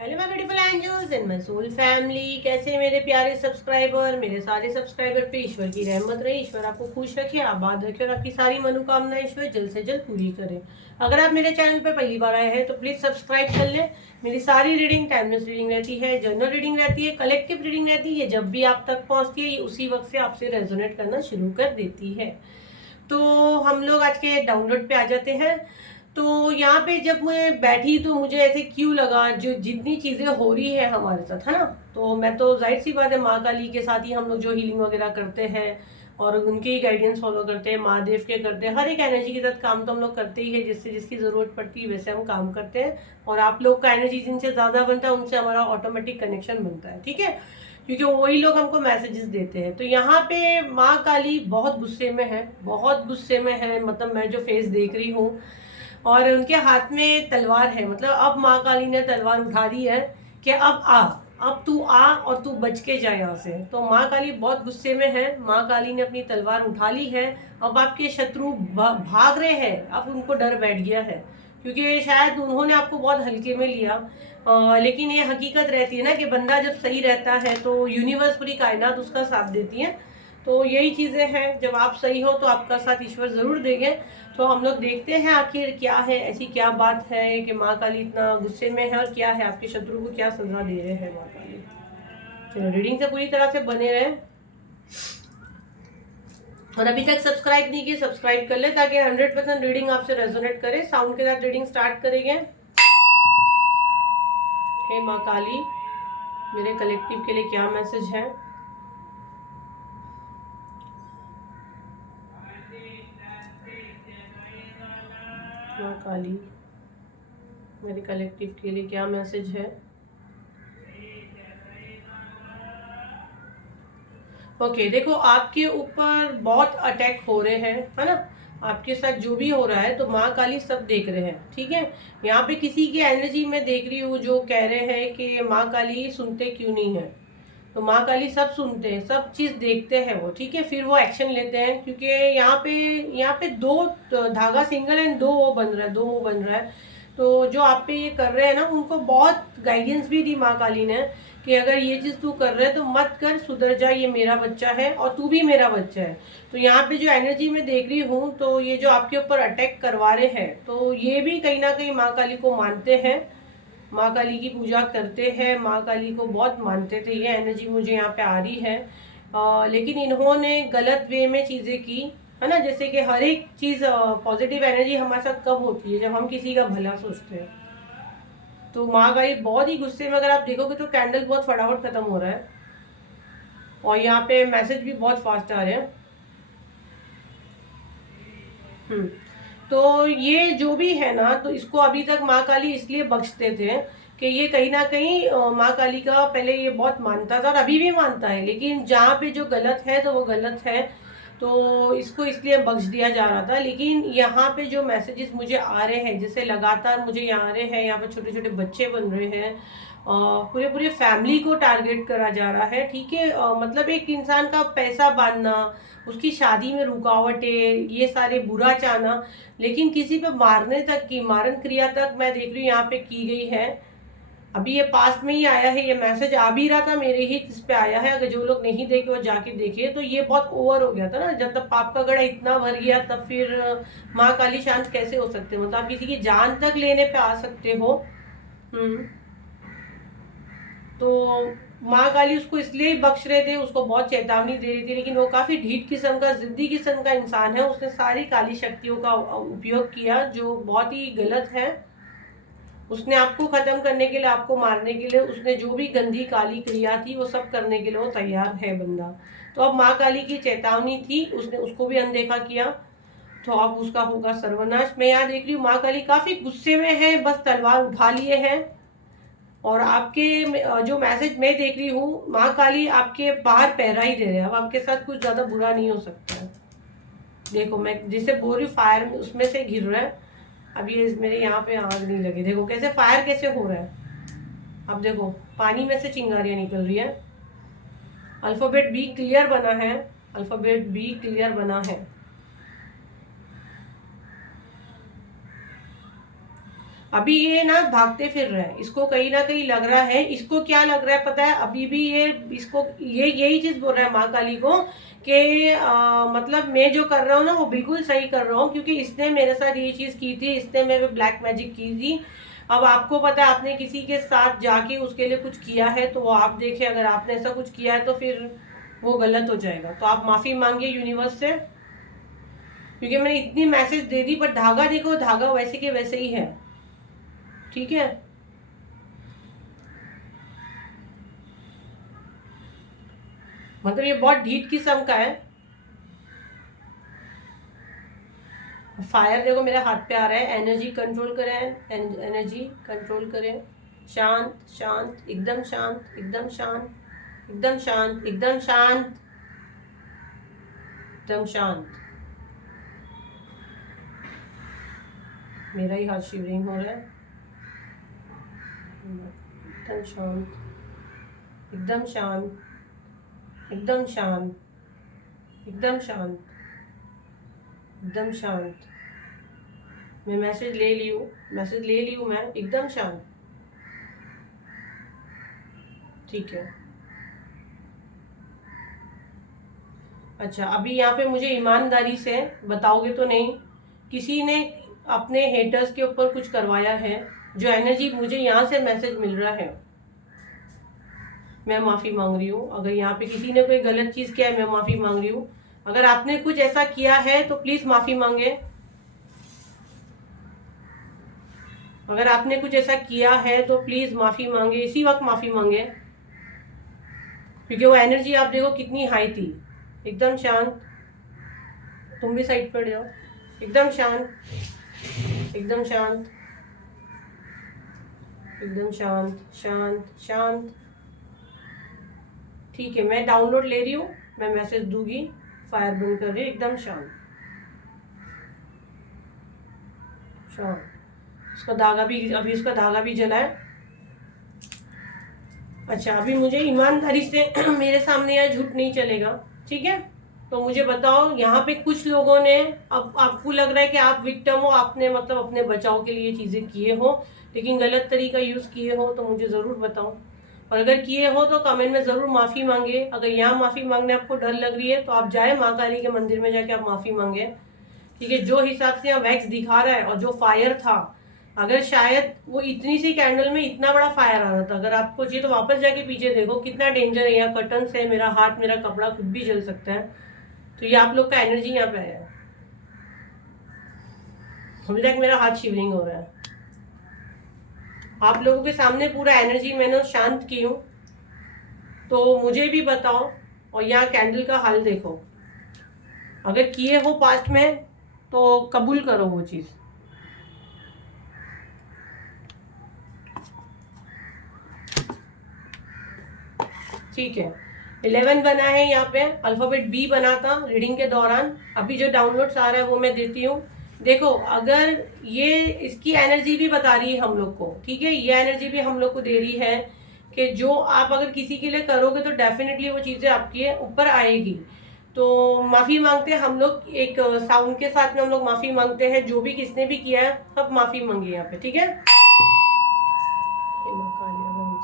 Hello my beautiful angels and my soul family, कैसे मेरे प्यारे सब्सक्राइबर। मेरे सारे सब्सक्राइबर पे ईश्वर की रहमत रहे। ईश्वर आपको खुश रखे, आबाद रखे और आपकी सारी मनोकामनाएं ईश्वर जल्द से जल्द पूरी करे। अगर आप मेरे चैनल पे पहली बार आए हैं तो प्लीज़ सब्सक्राइब कर लें। मेरी सारी रीडिंग टाइमलेस रीडिंग रहती है, जर्नल रीडिंग रहती है, कलेक्टिव रीडिंग रहती है। जब भी आप तक पहुँचती है ये उसी वक्त से आपसे रेजोनेट करना शुरू कर देती है। तो हम लोग आज के डाउनलोड पे आ जाते हैं। तो यहाँ पे जब मैं बैठी तो मुझे ऐसे क्यों लगा, जो जितनी चीज़ें हो रही है हमारे साथ, है ना। तो मैं तो जाहिर सी बात है माँ काली के साथ ही हम लोग जो हीलिंग वगैरह करते हैं और उनके ही गाइडेंस फॉलो करते हैं, महादेव के करते हैं, हर एक एनर्जी के साथ काम तो हम लोग करते ही है। जिससे जिसकी ज़रूरत पड़ती है वैसे हम काम करते हैं। और आप लोग का एनर्जी जिनसे ज़्यादा बनता है उनसे हमारा ऑटोमेटिक कनेक्शन बनता है, ठीक है, क्योंकि वही लोग हमको मैसेजेस देते हैं। तो यहाँ पे माँ काली बहुत गुस्से में है, बहुत गुस्से में है। मतलब मैं जो फेस देख रही हूँ और उनके हाथ में तलवार है। मतलब अब माँ काली ने तलवार उठा दी है कि अब आ, अब तू आ और तू बच के जा यहाँ से। तो माँ काली बहुत गुस्से में है। माँ काली ने अपनी तलवार उठा ली है। अब आपके शत्रु भाग रहे हैं। अब उनको डर बैठ गया है, क्योंकि शायद उन्होंने आपको बहुत हल्के में लिया। लेकिन ये हकीकत रहती है ना कि बंदा जब सही रहता है तो यूनिवर्स, पूरी कायनात उसका साथ देती है। तो यही चीज़ें हैं, जब आप सही हो तो आपका साथ ईश्वर ज़रूर देंगे। तो हम लोग देखते हैं आखिर क्या है, ऐसी क्या बात है कि माँ काली इतना गुस्से में है और क्या है, आपके शत्रु को क्या सजा दे रहे हैं माँ काली। चलो रीडिंग से पूरी तरह से बने रहें। और अभी तक सब्सक्राइब नहीं किए सब्सक्राइब कर ले, ताकि 100% रीडिंग आपसे रेजोनेट करे। साउंड के साथ रीडिंग स्टार्ट करेंगे। हे माँ काली, मेरे कलेक्टिव के लिए क्या मैसेज है। माँ काली, मेरे कलेक्टिव के लिए क्या मैसेज है। ओके देखो, आपके ऊपर बहुत अटैक हो रहे हैं, है ना। आपके साथ जो भी हो रहा है तो माँ काली सब देख रहे हैं, ठीक है। यहाँ पे किसी की एनर्जी में देख रही हूँ जो कह रहे हैं कि माँ काली सुनते क्यों नहीं है। तो माँ काली सब सुनते हैं, सब चीज़ देखते हैं वो, ठीक है। फिर वो एक्शन लेते हैं, क्योंकि यहाँ पे दो धागा सिंगल एंड दो वो बन रहा है, दो वो बन रहा है। तो जो आप पे ये कर रहे हैं ना, उनको बहुत गाइडेंस भी दी माँ काली ने कि अगर ये चीज़ तू कर रहे है तो मत कर, सुधर जा, ये मेरा बच्चा है और तू भी मेरा बच्चा है। तो यहाँ पे जो एनर्जी में देख रही हूँ, तो ये जो आपके ऊपर अटैक करवा रहे हैं तो ये भी कहीं ना कहीं माँ काली को मानते हैं, माँ काली की पूजा करते हैं, माँ काली को बहुत मानते थे। ये एनर्जी मुझे यहाँ पे आ रही है। लेकिन इन्होंने गलत वे में चीज़ें की, है ना। जैसे कि हर एक चीज़ पॉजिटिव एनर्जी हमारे साथ कब होती है, जब हम किसी का भला सोचते हैं। तो माँ काली बहुत ही गुस्से में, अगर आप देखोगे तो कैंडल बहुत फटाफट खत्म हो रहा है और यहाँ पे मैसेज भी बहुत फास्ट आ रहे हैं। हम्म। तो ये जो भी है ना, तो इसको अभी तक माँ काली इसलिए बख्शते थे कि ये कहीं ना कहीं माँ काली का पहले ये बहुत मानता था और अभी भी मानता है, लेकिन जहाँ पे जो गलत है तो वो गलत है। तो इसको इसलिए बख्श दिया जा रहा था। लेकिन यहाँ पे जो मैसेजेस मुझे आ रहे हैं, जैसे लगातार मुझे यहाँ आ रहे हैं, यहाँ पे छोटे छोटे बच्चे बन रहे हैं, पूरे पूरे फैमिली को टारगेट करा जा रहा है, ठीक है। मतलब एक इंसान का पैसा बांधना, उसकी शादी में रुकावटें, ये सारे बुरा चाहना, लेकिन किसी पे मारने तक की, मारण क्रिया तक मैं देख रही हूँ यहाँ पे की गई है। अभी ये पास में ही आया है, ये मैसेज आ भी रहा था मेरे ही इस पे आया है। अगर जो लोग नहीं देखे वो जाके देखिए। तो ये बहुत ओवर हो गया था ना, जब तक पाप का गड़ा इतना भर गया तब फिर माँ काली शांत कैसे हो सकते, मतलब आप किसी की जान तक लेने पे आ सकते हो। तो माँ काली उसको इसलिए ही बख्श रहे थे, उसको बहुत चेतावनी दे रही थी, लेकिन वो काफी ढीठ किस्म का, जिद्दी किस्म का इंसान है। उसने सारी काली शक्तियों का उपयोग किया जो बहुत ही गलत है। उसने आपको खत्म करने के लिए, आपको मारने के लिए, उसने जो भी गंदी काली क्रिया थी वो सब करने के लिए वो तैयार है बंदा। तो अब माँ काली की चेतावनी थी, उसने उसको भी अनदेखा किया, तो अब उसका होगा सर्वनाश। मैं यहाँ देख रही हूँ माँ काली काफी गुस्से में है, बस तलवार उठा लिए है। और आपके जो मैसेज मैं देख रही हूँ, माँ काली आपके बाहर पहरा ही दे रहे हैं। अब आपके साथ कुछ ज्यादा बुरा नहीं हो सकता है। देखो मैं जिसे बोल रही हूँ फायर में, उसमें से घिर रहा है। अब ये मेरे यहाँ पे आग नहीं लगी, देखो कैसे फायर कैसे हो रहा है। अब देखो पानी में से चिंगारियां निकल रही है। अल्फाबेट बी क्लियर बना है, अल्फाबेट बी क्लियर बना है। अभी ये ना भागते फिर रहे हैं, इसको कहीं ना कहीं लग रहा है, इसको क्या लग रहा है पता है, अभी भी ये इसको ये यही चीज बोल रहा है माँ काली को कि मतलब मैं जो कर रहा हूँ ना वो बिल्कुल सही कर रहा हूँ, क्योंकि इसने मेरे साथ ये चीज की थी, इसने मेरे ब्लैक मैजिक की थी। अब आपको पता है आपने किसी के साथ जाके उसके लिए कुछ किया है तो वो आप देखें, अगर आपने ऐसा कुछ किया है तो फिर वो गलत हो जाएगा। तो आप माफी मांगिए यूनिवर्स से, क्योंकि मैंने इतनी मैसेज दे दी, पर धागा देखो, धागा वैसे के वैसे ही है। ठीक है, मतलब ये बहुत ढीठ किस्म का है। फायर देखो मेरे हाथ पे आ रहा है, एनर्जी कंट्रोल करें, एनर्जी कंट्रोल करें, शांत शांत एकदम शांत, एकदम शांत, एकदम शांत, एकदम शांत, एकदम शांत। मेरा ही हाथ शिवरिंग हो रहा है, एकदम शांत, एकदम शांत, एकदम शांत, एकदम शांत, एकदम शांत। मैं मैसेज ले ली हूँ, मैसेज ले ली हूँ मैं, एकदम शांत। ठीक है, अच्छा अभी यहाँ पे मुझे ईमानदारी से बताओगे तो नहीं, किसी ने अपने हेटर्स के ऊपर कुछ करवाया है, जो एनर्जी मुझे यहाँ से मैसेज मिल रहा है, मैं माफी मांग रही हूँ। अगर यहाँ पे किसी ने कोई गलत चीज किया है, मैं माफी मांग रही हूँ। अगर आपने कुछ ऐसा किया है तो प्लीज माफी मांगे। अगर आपने कुछ ऐसा किया है तो प्लीज माफी मांगे, इसी वक्त माफी मांगे, क्योंकि वो एनर्जी आप देखो कितनी हाई थी। एकदम शांत, तुम भी साइड पर जाओ, एकदम शांत, एकदम शांत, एकदम शांत, शांत शांत। ठीक है, मैं डाउनलोड ले रही हूँ, मैं मैसेज दूंगी, फायर बंद कर रही हूँ, एकदम शांत शांत। उसका धागा भी, अभी उसका धागा भी जला है। अच्छा अभी मुझे ईमानदारी से मेरे सामने यहाँ झूठ नहीं चलेगा, ठीक है? तो मुझे बताओ, यहाँ पे कुछ लोगों ने, अब आपको लग रहा है कि आप विक्टिम हो, आपने मतलब अपने बचाव के लिए चीजें किए हो, लेकिन गलत तरीका यूज किए हो तो मुझे जरूर बताओ। और अगर किए हो तो कमेंट में जरूर माफी मांगे। अगर यहाँ माफी मांगने आपको डर लग रही है तो आप जाए माँ काली के मंदिर में जाके आप माफी मांगे। ठीक है, जो हिसाब से यहाँ वैक्स दिखा रहा है और जो फायर था, अगर शायद वो इतनी सी कैंडल में इतना बड़ा फायर आ रहा था, अगर आपको चाहिए तो वापस जाके पीछे देखो कितना डेंजर है। यहाँ कर्टन से मेरा हाथ, मेरा कपड़ा खुद भी जल सकता है। तो ये आप लोग का एनर्जी यहाँ पे आया है। अभी तक मेरा हाथ शिवरिंग हो रहा है। आप लोगों के सामने पूरा एनर्जी मैंने शांत की हूँ, तो मुझे भी बताओ। और यहाँ कैंडल का हाल देखो, अगर किए हो पास्ट में तो कबूल करो वो चीज। ठीक है, 11 बना है यहाँ पे, अल्फाबेट बी बना था रीडिंग के दौरान। अभी जो डाउनलोड्स आ रहा है वो मैं देती हूँ। देखो, अगर ये इसकी एनर्जी भी बता रही है हम लोग को, ठीक है, ये एनर्जी भी हम लोग को दे रही है कि जो आप अगर किसी के लिए करोगे तो डेफिनेटली वो चीजें आपके ऊपर आएगी। तो माफी मांगते हैं हम लोग, एक साउंड के साथ में हम लोग माफी मांगते हैं। जो भी किसने भी किया है सब माफी मांगे यहाँ पे, ठीक है?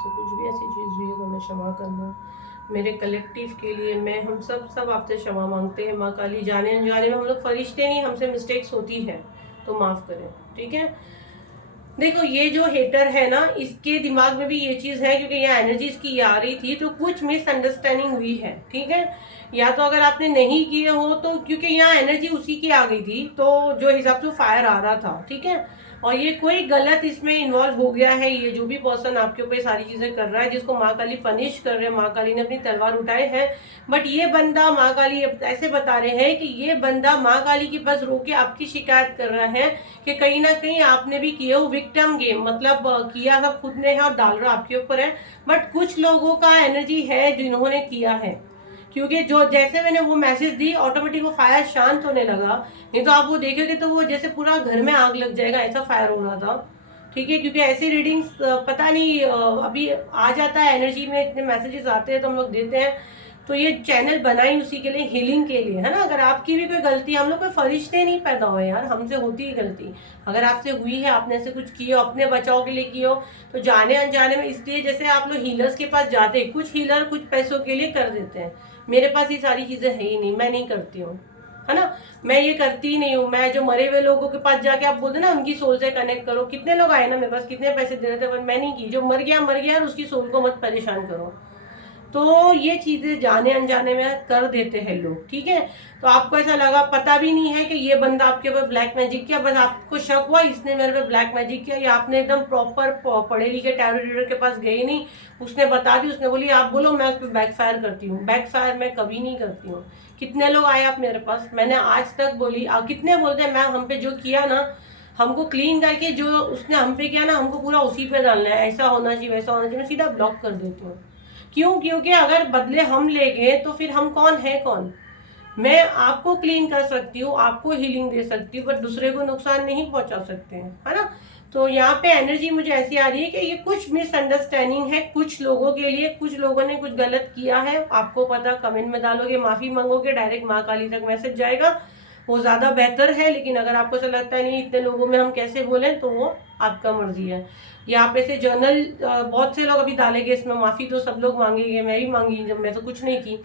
कुछ भी ऐसी चीज हुई है तो हमें क्षमा करना, मेरे कलेक्टिव के लिए मैं, हम सब आपसे क्षमा मांगते हैं माँ काली। जाने अनजाने में हम लोग फरिश्ते नहीं, हमसे मिस्टेक्स होती है तो माफ करें, ठीक है? देखो, ये जो हेटर है ना, इसके दिमाग में भी ये चीज है, क्योंकि यहाँ एनर्जी इसकी आ रही थी तो कुछ मिसअंडरस्टैंडिंग हुई है, ठीक है? या तो अगर आपने नहीं किए हो तो, क्योंकि यहाँ एनर्जी उसी की आ गई थी, तो जो हिसाब से फायर आ रहा था, ठीक है? और ये कोई गलत इसमें इन्वॉल्व हो गया है, ये जो भी पर्सन आपके ऊपर सारी चीजें कर रहा है, जिसको माँ काली पनिश कर रहे हैं, माँ काली ने अपनी तलवार उठाए हैं। बट ये बंदा, माँ काली ऐसे बता रहे हैं कि ये बंदा माँ काली के पास रोके आपकी शिकायत कर रहा है कि कहीं ना कहीं आपने भी किया हो विक्टिम गेम, मतलब किया सब खुद ने है और डाल रहा आपके ऊपर है। बट कुछ लोगों का एनर्जी है जिन्होंने किया है, क्योंकि जो जैसे मैंने वो मैसेज दी ऑटोमेटिक वो फायर शांत होने लगा। नहीं तो आप वो देखोगे तो वो जैसे पूरा घर में आग लग जाएगा, ऐसा फायर हो रहा था, ठीक है? क्योंकि ऐसे रीडिंग्स पता नहीं अभी आ जाता है एनर्जी में, इतने मैसेजेस आते हैं तो हम लोग देते हैं। तो ये चैनल बनाई उसी के लिए, हीलिंग के लिए, है ना। अगर आपकी भी कोई गलती, हम लोग कोई फरिश्ते नहीं पैदा हुए यार, हमसे होती है गलती। अगर आपसे हुई है, आपने ऐसे कुछ किया, अपने बचाव के लिए किया, तो जाने अनजाने में, इसलिए जैसे आप लोग हीलर्स के पास जाते हैं, कुछ हीलर कुछ पैसों के लिए कर देते हैं। मेरे पास ये सारी चीजें है ही नहीं, मैं नहीं करती हूँ, है ना। मैं ये करती ही नहीं हूँ। मैं जो मरे हुए लोगों के पास जाके आप बोलते ना उनकी सोल से कनेक्ट करो, कितने लोग आए ना मेरे पास, कितने पैसे दे रहे थे, पर मैं नहीं की। जो मर गया और उसकी सोल को मत परेशान करो। तो ये चीजें जाने अनजाने में कर देते हैं लोग, ठीक है। तो आपको ऐसा लगा, पता भी नहीं है कि ये बंदा आपके ऊपर ब्लैक मैजिक किया, बस आपको शक हुआ इसने मेरे पे ब्लैक मैजिक किया, या आपने एकदम प्रॉपर पढ़े लिखे टैरो रीडर के पास गए नहीं, उसने बता दी, उसने बोली आप बोलो, मैं उस पर बैकफायर करती हूँ। बैकफायर मैं कभी नहीं करती हूँ। कितने लोग आए आप मेरे पास, मैंने आज तक बोली, कितने बोलते हैं मैम हम पे जो किया ना, हमको क्लीन करके जो उसने हम पे किया ना, हमको पूरा उसी पे डालना है, ऐसा होना चाहिए, वैसा होना चाहिए, मैं सीधा ब्लॉक कर देती हूँ। क्यों? क्योंकि अगर बदले हम ले गए तो फिर हम कौन है कौन। मैं आपको क्लीन कर सकती हूँ, आपको हीलिंग दे सकती हूँ, बट दूसरे को नुकसान नहीं पहुंचा सकते हैं, है ना। तो यहाँ पे एनर्जी मुझे ऐसी आ रही है कि ये कुछ मिसअंडरस्टैंडिंग है कुछ लोगों के लिए, कुछ लोगों ने कुछ गलत किया है, आपको पता, कमेंट में डालोगे, माफी मांगोगे, डायरेक्ट माँ काली तक मैसेज जाएगा, वो ज्यादा बेहतर है। लेकिन अगर आपको ऐसा लगता है नहीं इतने लोगों में हम कैसे बोलें, तो वो आपका मर्जी है। यहाँ पे से जर्नल बहुत से लोग अभी डालेंगे, इसमें माफी तो सब लोग मांगेंगे, मैं भी मांगी जब मैं तो कुछ नहीं की,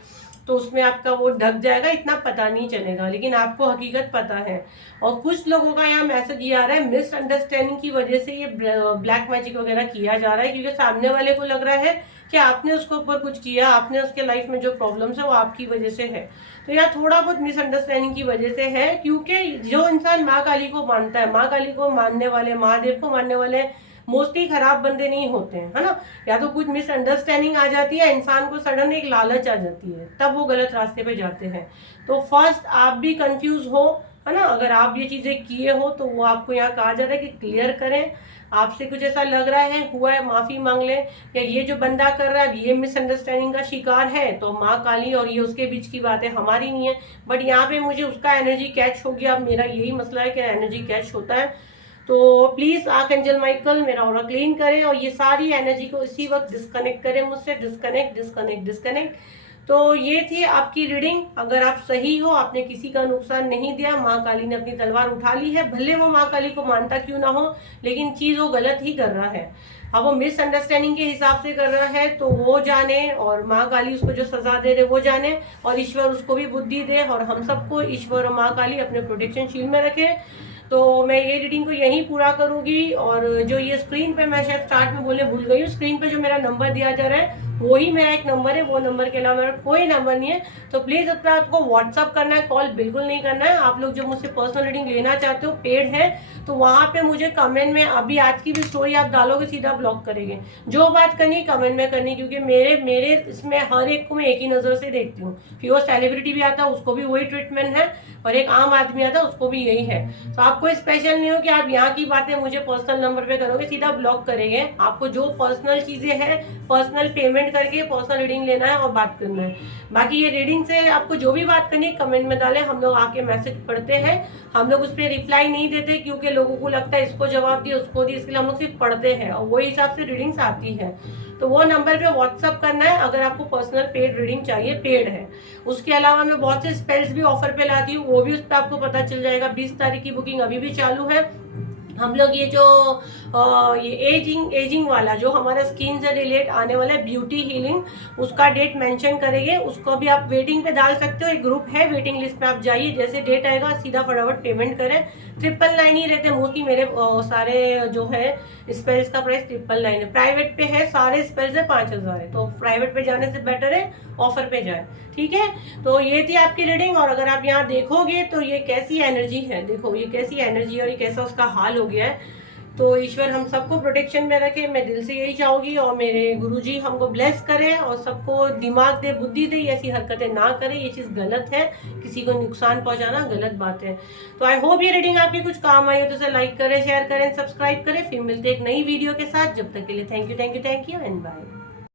तो उसमें आपका वो ढक जाएगा, इतना पता नहीं चलेगा, लेकिन आपको हकीकत पता है। और कुछ लोगों का यहाँ मैसेज ये आ रहा है, मिसअंडरस्टैंडिंग की वजह से ये ब्लैक मैजिक वगैरह किया जा रहा है, क्योंकि सामने वाले को लग रहा है कि आपने उसके ऊपर कुछ किया, आपने उसके लाइफ में जो प्रॉब्लम्स है वो आपकी वजह से है। तो यहाँ थोड़ा बहुत मिसअंडरस्टैंडिंग की वजह से है, क्योंकि जो इंसान माँ काली को मानता है, माँ काली को मानने वाले, महादेव को मानने वाले मोस्टली खराब बंदे नहीं होते हैं, है ना। या तो कुछ मिसअंडरस्टैंडिंग आ जाती है, इंसान को सडन एक लालच आ जाती है, तब वो गलत रास्ते पे जाते हैं। तो फर्स्ट आप भी कंफ्यूज हो, है ना, अगर आप ये चीजें किए हो तो वो आपको यहाँ कहा जा रहा है कि क्लियर करें। आपसे कुछ ऐसा लग रहा है, हुआ है, माफी मांग ले, या ये जो बंदा कर रहा है ये मिसअंडरस्टैंडिंग का शिकार है, तो माँ काली और ये उसके बीच की बात है, हमारी नहीं है। बट यहाँ पे मुझे उसका एनर्जी कैच हो गया, मेरा यही मसला है कि एनर्जी कैच होता है। तो प्लीज आर्कएंजल माइकल मेरा ऑरा क्लीन करें और ये सारी एनर्जी को इसी वक्त डिस्कनेक्ट करें मुझसे, डिस्कनेक्ट डिस्कनेक्ट डिस्कनेक्ट। तो ये थी आपकी रीडिंग। अगर आप सही हो, आपने किसी का नुकसान नहीं दिया, माँ काली ने अपनी तलवार उठा ली है, भले वो माँ काली को मानता क्यों ना हो, लेकिन चीज वो गलत ही कर रहा है। अब वो मिसअंडरस्टैंडिंग के हिसाब से कर रहा है तो वो जाने, और माँ काली उसको जो सजा दे रहे वो जाने, और ईश्वर उसको भी बुद्धि दे, और हम सबको ईश्वर और माँ काली अपने प्रोटेक्शन शील्ड में रखे। तो मैं ये रीडिंग को यहीं पूरा करूंगी। और जो ये स्क्रीन पे मैं शायद स्टार्ट में बोलने भूल गई हूँ, स्क्रीन पे जो मेरा नंबर दिया जा रहा है वही मेरा एक नंबर है, वो नंबर के अलावा मेरा कोई नंबर नहीं है। तो प्लीज उस पर आपको व्हाट्सअप करना है, कॉल बिल्कुल नहीं करना है। आप लोग जो मुझसे पर्सनल रीडिंग लेना चाहते हो, पेड है, तो वहां पे मुझे कमेंट में अभी आज की भी स्टोरी आप डालोगे सीधा ब्लॉक करेंगे। जो बात करनी कमेंट में करनी, क्योंकि मेरे इसमें हर एक को मैं एक ही नजर से देखती हूँ। फिर वो सेलिब्रिटी भी आता है उसको भी वही ट्रीटमेंट है, और एक आम आदमी आता है उसको भी यही है। तो आपको स्पेशल नहीं हो कि आप यहाँ की बातें मुझे पर्सनल नंबर पे करोगे, सीधा ब्लॉक करेंगे। आपको जो पर्सनल चीजें हैं, पर्सनल पेमेंट करके पर्सनल रीडिंग लेना है और बात करना है। बाकी ये रीडिंग से आपको जो भी बात करनी है कमेंट में डालें, हम लोग आके मैसेज पढ़ते हैं। हम लोग उस पर रिप्लाई नहीं देते, क्योंकि लोगों को लगता है इसको जवाब दिए उसको दिए, इसके लिए हम लोग सिर्फ पढ़ते हैं और वही हिसाब से रीडिंग्स आती है। तो वो नंबर पे व्हाट्सअप करना है अगर आपको पर्सनल पेड रीडिंग चाहिए, पेड है। उसके अलावा मैं बहुत से स्पेल्स भी ऑफर पे लाती हूँ, वो भी उस पर आपको पता चल जाएगा। 20 तारीख की बुकिंग अभी भी चालू है। हम लोग ये जो ये एजिंग वाला जो हमारा स्किन से रिलेट आने वाला है, ब्यूटी हीलिंग, उसका डेट मेंशन करेंगे, उसको भी आप वेटिंग पे डाल सकते हो। एक ग्रुप है, वेटिंग लिस्ट पे आप जाइए, जैसे डेट आएगा सीधा फटाफट पेमेंट करें। 999 ही रहते मोस्टली मेरे सारे जो है स्पेल्स का प्राइस 999 है। प्राइवेट पे है, सारे स्पेल्स है 5000 है, तो प्राइवेट पे जाने से बेटर है ऑफर पे जाए, ठीक है। तो ये थी आपकी रीडिंग। और अगर आप यहाँ देखोगे तो ये कैसी एनर्जी है, देखो ये कैसी एनर्जी और ये कैसा उसका हाल हो गया है। तो ईश्वर हम सबको प्रोटेक्शन में रखे, मैं दिल से यही चाहूंगी। और मेरे गुरुजी हमको ब्लेस करें और सबको दिमाग दे, बुद्धि दे, ऐसी हरकतें ना करें, ये चीज गलत है, किसी को नुकसान पहुंचाना गलत बात है। तो आई होप ये रीडिंग आपकी कुछ काम आई हो, तो इसे लाइक करें, शेयर करें, सब्सक्राइब करें। फिर मिलते एक नई वीडियो के साथ, जब तक के लिए थैंक यू एंड बाय।